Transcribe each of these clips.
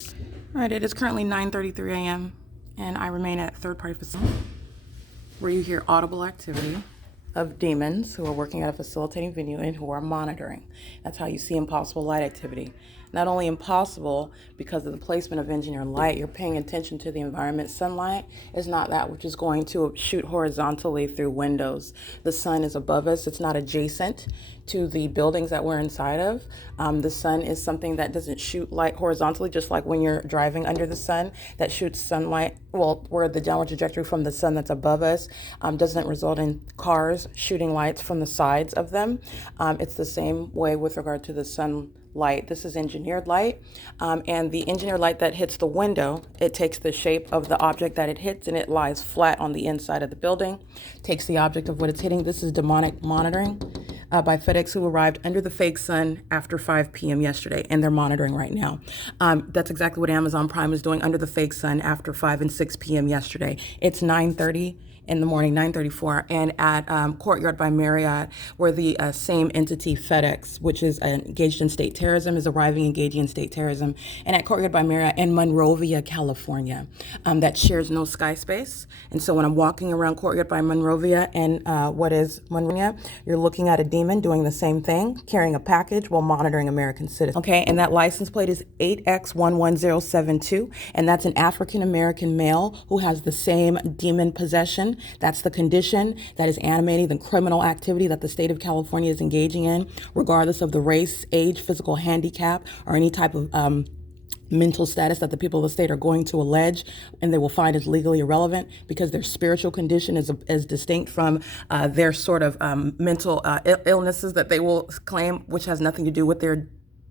All right, it is currently 9:33 a.m. and I remain at third-party facility where you hear audible activity of demons who are working at a facilitating venue and who are monitoring. That's how you see impossible light activity. Not only impossible because of the placement of engineered light, you're paying attention to the environment. Sunlight is not that which is going to shoot horizontally through windows. The sun is above us. It's not adjacent to the buildings that we're inside of. The sun is something that doesn't shoot light horizontally, just like when you're driving under the sun, that shoots sunlight, well, where the downward trajectory from the sun that's above us doesn't result in cars shooting lights from the sides of them. It's the same way with regard to the sunlight. This is engineered light, and the engineered light that hits the window, it takes the shape of the object that it hits and it lies flat on the inside of the building, takes the object of what it's hitting. This is demonic monitoring by FedEx, who arrived under the fake sun after 5 p.m. yesterday, and they're monitoring right now. That's exactly what Amazon Prime is doing under the fake sun after 5 and 6 p.m. yesterday. It's 9:30 in the morning, 9:34, and at Courtyard by Marriott, where the same entity, FedEx, which is engaged in state terrorism, is arriving engaging in state terrorism, and at Courtyard by Marriott in Monrovia, California, that shares no sky space. And so when I'm walking around Courtyard by Monrovia and what is Monrovia, you're looking at a demon doing the same thing, carrying a package while monitoring American citizens. Okay, and that license plate is 8X11072, and that's an African-American male who has the same demon possession. That's the condition that is animating the criminal activity that the state of California is engaging in, regardless of the race, age, physical handicap, or any type of mental status that the people of the state are going to allege, and they will find is legally irrelevant because their spiritual condition is distinct from their sort of mental illnesses that they will claim, which has nothing to do with their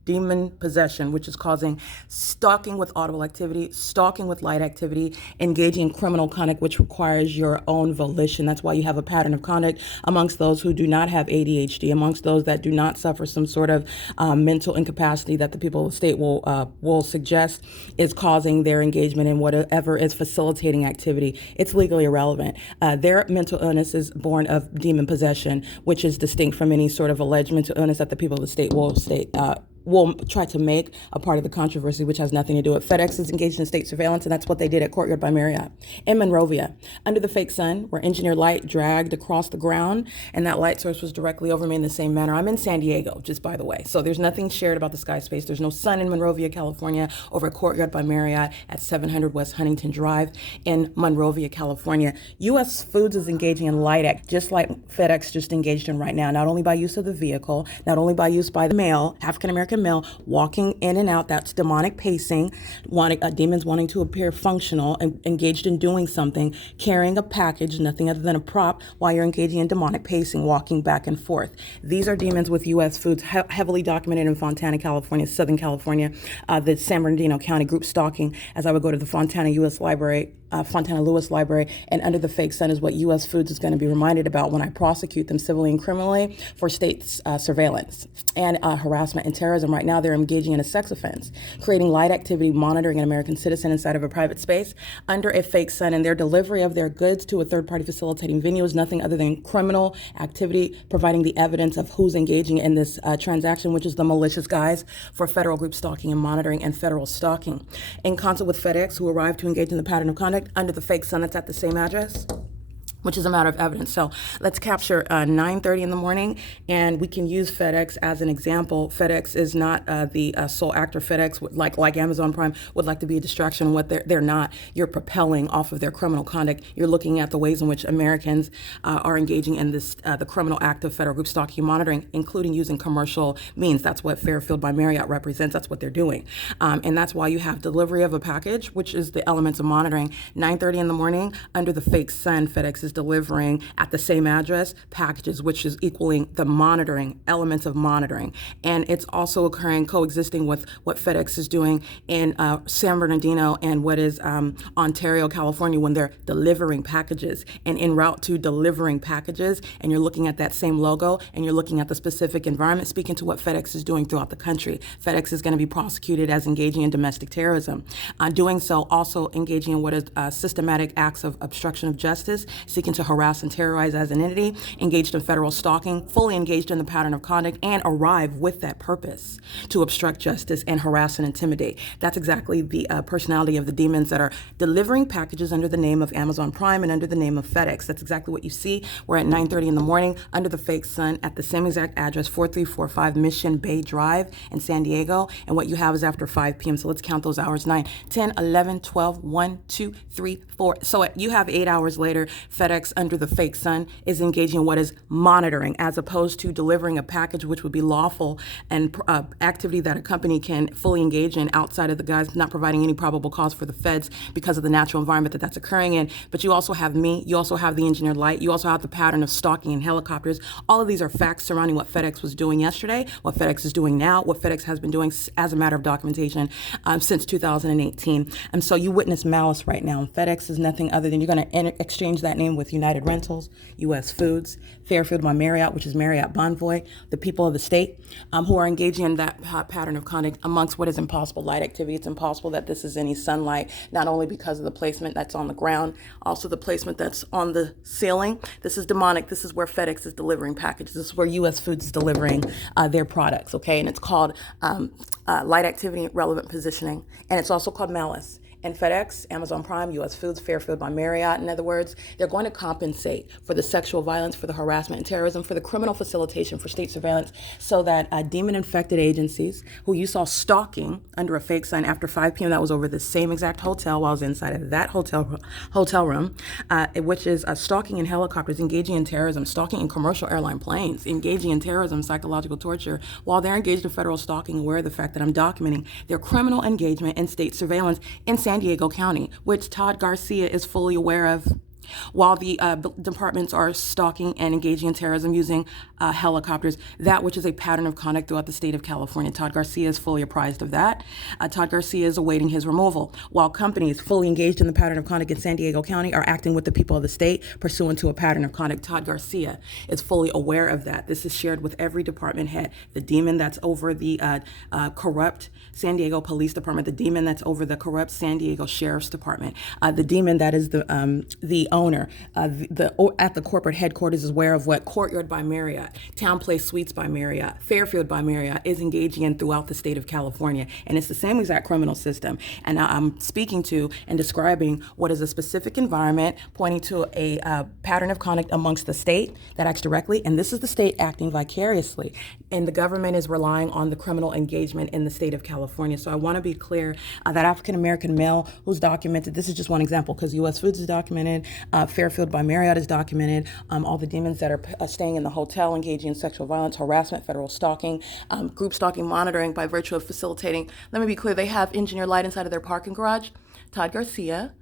demon possession, which is causing stalking with audible activity, stalking with light activity, engaging in criminal conduct, which requires your own volition. That's why you have a pattern of conduct amongst those who do not have ADHD, amongst those that do not suffer some sort of mental incapacity that the people of the state will suggest is causing their engagement in whatever is facilitating activity. It's legally irrelevant. Their mental illness is born of demon possession, which is distinct from any sort of alleged mental illness that the people of the state will try to make a part of the controversy, which has nothing to do with it. FedEx is engaged in state surveillance, and that's what they did at Courtyard by Marriott in Monrovia. Under the fake sun, where engineered light dragged across the ground, and that light source was directly over me in the same manner. I'm in San Diego, just by the way, so there's nothing shared about the sky space. There's no sun in Monrovia, California, over at Courtyard by Marriott at 700 West Huntington Drive in Monrovia, California. U.S. Foods is engaging in light act, just like FedEx just engaged in right now, not only by use of the vehicle, not only by use by the male, African-American male, walking in and out. That's demonic pacing, demons wanting to appear functional and engaged in doing something, carrying a package, nothing other than a prop, while you're engaging in demonic pacing, walking back and forth. These are demons with U.S. Foods, heavily documented in Fontana, California, Southern California, the San Bernardino County group stalking, as I would go to the Fontana U.S. Library, Fontana Lewis Library, and under the fake sun is what U.S. Foods is going to be reminded about when I prosecute them civilly and criminally for state surveillance and harassment and terrorism. Right now, they're engaging in a sex offense, creating light activity, monitoring an American citizen inside of a private space under a fake sun, and their delivery of their goods to a third-party facilitating venue is nothing other than criminal activity, providing the evidence of who's engaging in this transaction, which is the malicious guise for federal group stalking and monitoring and federal stalking. In concert with FedEx, who arrived to engage in the pattern of conduct under the fake sun that's at the same address, which is a matter of evidence. So let's capture 9:30 in the morning, and we can use FedEx as an example. FedEx is not the sole actor. FedEx, like Amazon Prime, would like to be a distraction. What they're not. You're propelling off of their criminal conduct. You're looking at the ways in which Americans are engaging in this the criminal act of federal group stalking and monitoring, including using commercial means. That's what FAIRFIELD by Marriott represents. That's what they're doing, and that's why you have delivery of a package, which is the elements of monitoring. 9:30 in the morning under the fake sun, FedEx is delivering at the same address packages, which is equaling the monitoring, elements of monitoring. And it's also occurring, coexisting with what FedEx is doing in San Bernardino and what is Ontario, California, when they're delivering packages and en route to delivering packages. And you're looking at that same logo and you're looking at the specific environment, speaking to what FedEx is doing throughout the country. FedEx is going to be prosecuted as engaging in domestic terrorism. Doing so, also engaging in what is systematic acts of obstruction of justice, seeking to harass and terrorize as an entity, engaged in federal stalking, fully engaged in the pattern of conduct, and arrive with that purpose to obstruct justice and harass and intimidate. That's exactly the personality of the demons that are delivering packages under the name of Amazon Prime and under the name of FedEx. That's exactly what you see. We're at 9:30 in the morning under the fake sun at the same exact address, 4345 Mission Bay Drive in San Diego. And what you have is after 5 p.m. So let's count those hours: 9, 10, 11, 12, 1, 2, 3, 4. So you have 8 hours later, FedEx under the fake sun is engaging in what is monitoring, as opposed to delivering a package, which would be lawful and activity that a company can fully engage in outside of the guise not providing any probable cause for the feds because of the natural environment that that's occurring in. But you also have me, you also have the engineered light, you also have the pattern of stalking in helicopters. All of these are facts surrounding what FedEx was doing yesterday, what FedEx is doing now, what FedEx has been doing as a matter of documentation since 2018. And so you witness malice right now. And FedEx is nothing other than you're going to exchange that name with United Rentals, U.S. Foods, Fairfield by Marriott, which is Marriott Bonvoy, the people of the state who are engaging in that pattern of conduct amongst what is impossible light activity. It's impossible that this is any sunlight, not only because of the placement that's on the ground, also the placement that's on the ceiling. This is demonic. This is where FedEx is delivering packages. This is where U.S. Foods is delivering their products, okay? And it's called light activity relevant positioning, and it's also called malice. And FedEx, Amazon Prime, U.S. Foods, Fairfield by Marriott, in other words, they're going to compensate for the sexual violence, for the harassment and terrorism, for the criminal facilitation, for state surveillance, so that demon-infected agencies who you saw stalking under a fake sign after 5 p.m., that was over the same exact hotel while I was inside of that hotel room, which is stalking in helicopters, engaging in terrorism, stalking in commercial airline planes, engaging in terrorism, psychological torture, while they're engaged in federal stalking, aware of the fact that I'm documenting their criminal engagement in state surveillance in San Diego County, which Todd Garcia is fully aware of. While the departments are stalking and engaging in terrorism using helicopters, that which is a pattern of conduct throughout the state of California. Todd Garcia is fully apprised of that. Todd Garcia is awaiting his removal, while companies fully engaged in the pattern of conduct in San Diego County are acting with the people of the state pursuant to a pattern of conduct. Todd Garcia is fully aware of that. This is shared with every department head. The demon that's over the corrupt San Diego Police Department, the demon that's over the corrupt San Diego Sheriff's Department, the demon that is the owner at the corporate headquarters is aware of what Courtyard by Marriott, Town Place Suites by Marriott, Fairfield by Marriott is engaging in throughout the state of California. And it's the same exact criminal system. And now I'm speaking to and describing what is a specific environment pointing to a pattern of conduct amongst the state that acts directly. And this is the state acting vicariously. And the government is relying on the criminal engagement in the state of California. So I want to be clear that African-American male who's documented, this is just one example because U.S. Foods is documented, Fairfield by Marriott is documented, all the demons that are staying in the hotel, engaging in sexual violence, harassment, federal stalking, group stalking monitoring by virtue of facilitating. Let me be clear, they have engineered light inside of their parking garage. Todd Garcia,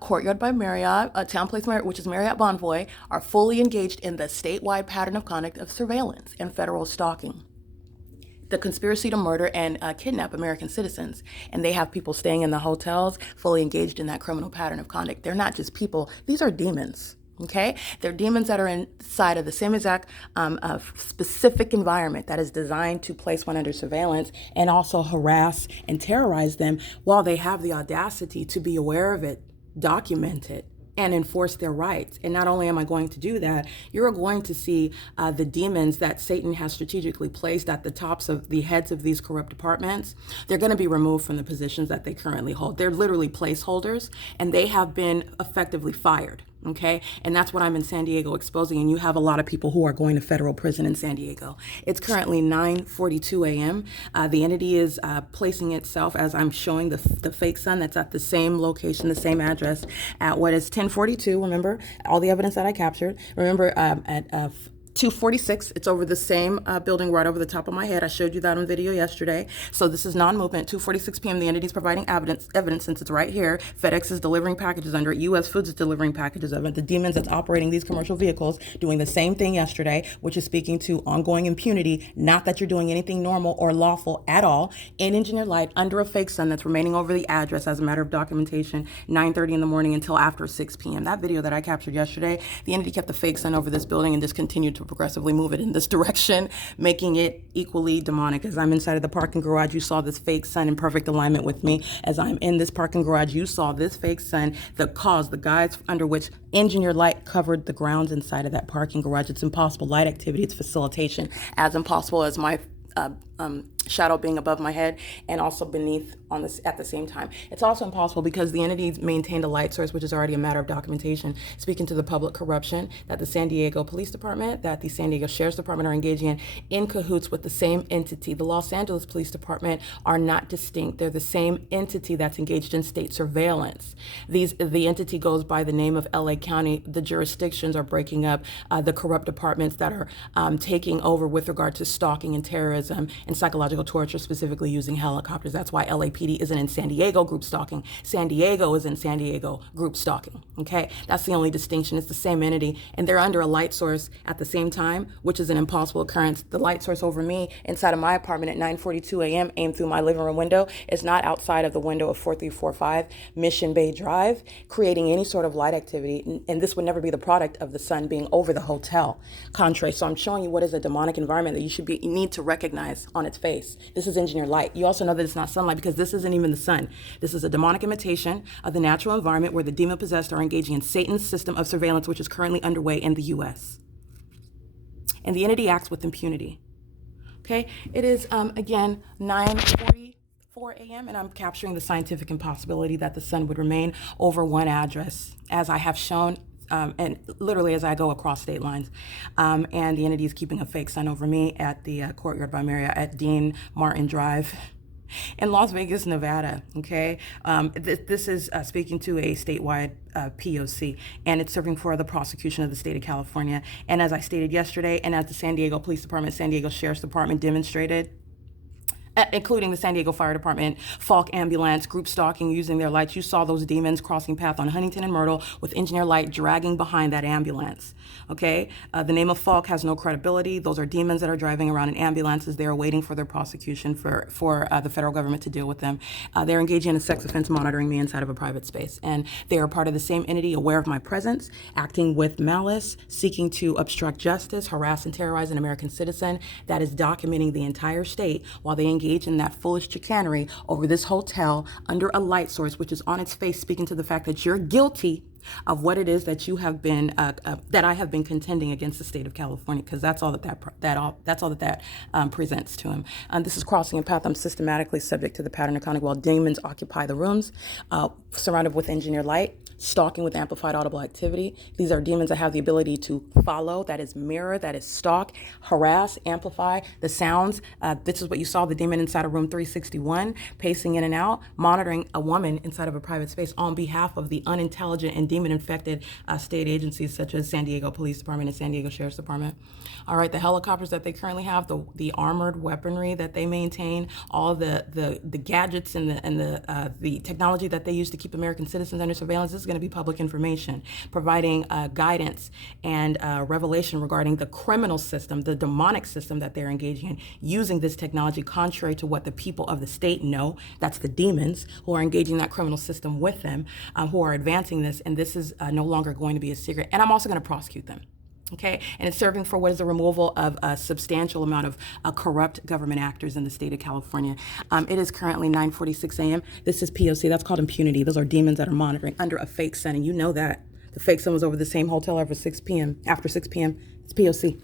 Courtyard by Marriott, Town Place Marriott, which is Marriott Bonvoy, are fully engaged in the statewide pattern of conduct of surveillance and federal stalking, the conspiracy to murder and kidnap American citizens. And they have people staying in the hotels fully engaged in that criminal pattern of conduct. They're not just people, these are demons. Okay, they're demons that are inside of the same exact specific environment that is designed to place one under surveillance and also harass and terrorize them while they have the audacity to be aware of it, document it, and enforce their rights. And not only am I going to do that, you're going to see the demons that Satan has strategically placed at the tops of the heads of these corrupt departments. They're going to be removed from the positions that they currently hold. They're literally placeholders, and they have been effectively fired. Okay, and that's what I'm in San Diego exposing, and you have a lot of people who are going to federal prison in San Diego. It's currently 9:42 a.m. The entity is placing itself, as I'm showing the fake sun, that's at the same location, the same address, at what is 10:42. Remember all the evidence that I captured. Remember at 246, it's over the same building right over the top of my head. I showed you that on video yesterday. So this is non-movement. 2:46 p.m. The entity is providing evidence since it's right here. FedEx is delivering packages under it. U.S. Foods is delivering packages of it. The demons that's operating these commercial vehicles doing the same thing yesterday, which is speaking to ongoing impunity. Not that you're doing anything normal or lawful at all. In engineered light under a fake sun that's remaining over the address as a matter of documentation, 9:30 in the morning until after 6 p.m. That video that I captured yesterday, the entity kept the fake sun over this building and just continued to to progressively move it in this direction, making it equally demonic. As I'm inside of the parking garage, you saw this fake sun in perfect alignment with me. As I'm in this parking garage, you saw this fake sun, the guides under which engineered light covered the grounds inside of that parking garage. It's impossible light activity. It's facilitation. As impossible as my shadow being above my head and also beneath on this at the same time. It's also impossible because the entities maintained a light source, which is already a matter of documentation, speaking to the public corruption that the San Diego Police Department, that the San Diego Sheriff's Department are engaging in cahoots with the same entity. The Los Angeles Police Department are not distinct. They're the same entity that's engaged in state surveillance. The entity goes by the name of LA County. The jurisdictions are breaking up. The corrupt departments that are taking over with regard to stalking and terrorism and psychological torture, specifically using helicopters. That's why LAPD isn't in San Diego group stalking. San Diego is in San Diego group stalking. Okay, that's the only distinction. It's the same entity, and they're under a light source at the same time, which is an impossible occurrence. The light source over me inside of my apartment at 9:42 a.m. aimed through my living room window is not outside of the window of 4345 Mission Bay Drive, creating any sort of light activity. And this would never be the product of the sun being over the hotel. Contrary, so I'm showing you what is a demonic environment that you need to recognize on its face. This is engineered light. You also know that it's not sunlight because this isn't even the sun. This is a demonic imitation of the natural environment where the demon-possessed are engaging in Satan's system of surveillance, which is currently underway in the U.S. And the entity acts with impunity. Okay, it is, again, 9:44 a.m., and I'm capturing the scientific impossibility that the sun would remain over one address, as I have shown and literally as I go across state lines. And the entity is keeping a fake sun over me at the Courtyard by Marriott at Dean Martin Drive in Las Vegas, Nevada. Okay, this is speaking to a statewide P.O.C. and it's serving for the prosecution of the state of California. And as I stated yesterday, and as the San Diego Police Department, San Diego Sheriff's Department demonstrated, including the San Diego Fire Department, Falk Ambulance, group stalking using their lights. You saw those demons crossing path on Huntington and Myrtle with engineer light dragging behind that ambulance. Okay, the name of Falk has no credibility. Those are demons that are driving around in ambulances. They are waiting for their prosecution for the federal government to deal with them. They're engaging in a sex offense monitoring me inside of a private space. And they are part of the same entity, aware of my presence, acting with malice, seeking to obstruct justice, harass and terrorize an American citizen that is documenting the entire state while they engage in that foolish chicanery over this hotel under a light source, which is on its face speaking to the fact that you're guilty of what it is that you have been, that I have been contending against the state of California, because that's all that presents to him. This is crossing a path I'm systematically subject to the pattern of conduct while demons occupy the rooms, surrounded with engineered light, stalking with amplified audible activity. These are demons that have the ability to follow, that is mirror, that is stalk, harass, amplify the sounds. This is what you saw, the demon inside of room 361, pacing in and out, monitoring a woman inside of a private space on behalf of the unintelligent and demon-infected state agencies such as San Diego Police Department and San Diego Sheriff's Department. All right, the helicopters that they currently have, the armored weaponry that they maintain, all the gadgets and the technology that they use to keep American citizens under surveillance, this is going to be public information, providing guidance and revelation regarding the criminal system, the demonic system that they're engaging in, using this technology contrary to what the people of the state know. That's the demons who are engaging that criminal system with them, who are advancing this, and this is no longer going to be a secret. And I'm also going to prosecute them. Okay, and it's serving for what is the removal of a substantial amount of corrupt government actors in the state of California. It is currently 9:46 a.m. This is P.O.C. That's called impunity. Those are demons that are monitoring under a fake sun, and you know that. The fake sun was over the same hotel after 6 p.m. It's P.O.C.